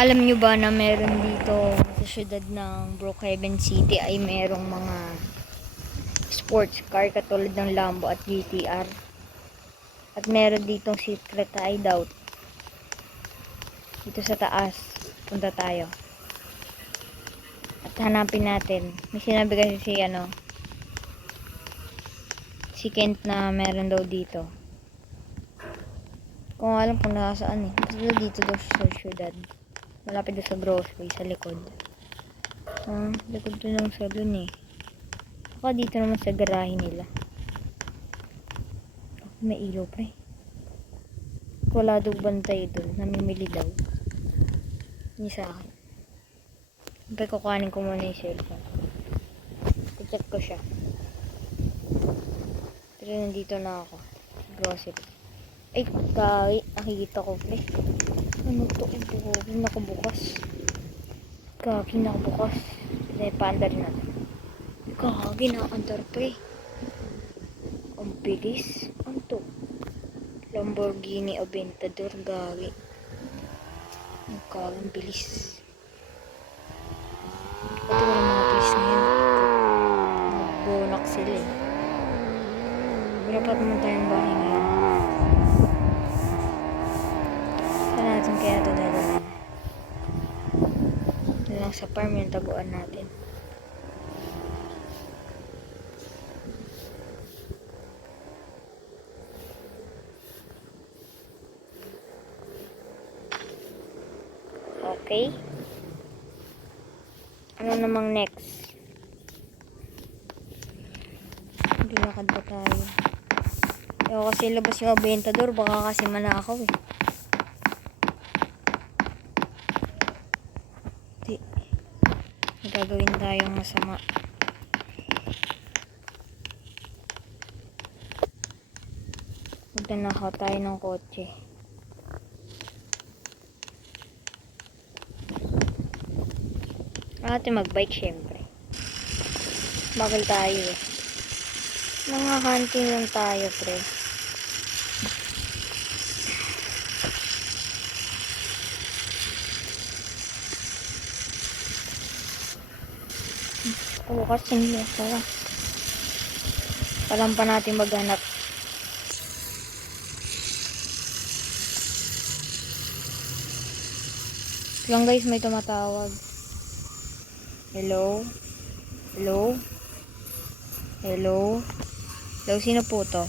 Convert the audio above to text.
Alam nyo ba na meron dito sa syudad ng Brookhaven City ay merong mga sports car katulad ng Lambo at GTR. At meron ditong secret hideout. Dito sa taas. Punta tayo. At hanapin natin. May sinabi kasi si Kent na meron daw dito. Kung alam kung nasaan eh. Basta dito daw sa syudad. Malapit doon sa grocery, sa likod. Likod doon ng salon eh. Baka dito naman sa garahe nila. May ilaw pa eh. Wala daw bantay doon. Namimili daw. Hindi sa akin. Siyempre kukuhanin ko muna yung cellphone. I-check ko siya. Pero nandito na ako. Grocery. Ay, nakikita ko pre. Ano to? Nakabukas. Nakabukas. Paandar na. Nakaandar pre. Ang bilis. Ano to? Lamborghini Aventador. Ang bilis. Pati wala mga pulis na yan. Magbonak sila eh. Dapat naman tayong bahay ngayon. Saan natin kaya ito dadalhin? Lang sa farm yung taguan natin. Okay. Ano namang next? Lakad pa tayo. Ayaw kasi labas yung Aventador. Baka kasi manakaw eh. Di. Gagawin tayong masama. Magnanakaw tayo ng kotse. Natin magbike syempre. Bagal tayo eh. Mga hunting lang tayo pre. Bukas hindi pala. Palang pa natin maghanap. Lang guys, may tumatawag. Hello? Hello? Hello? Hello, sino po to?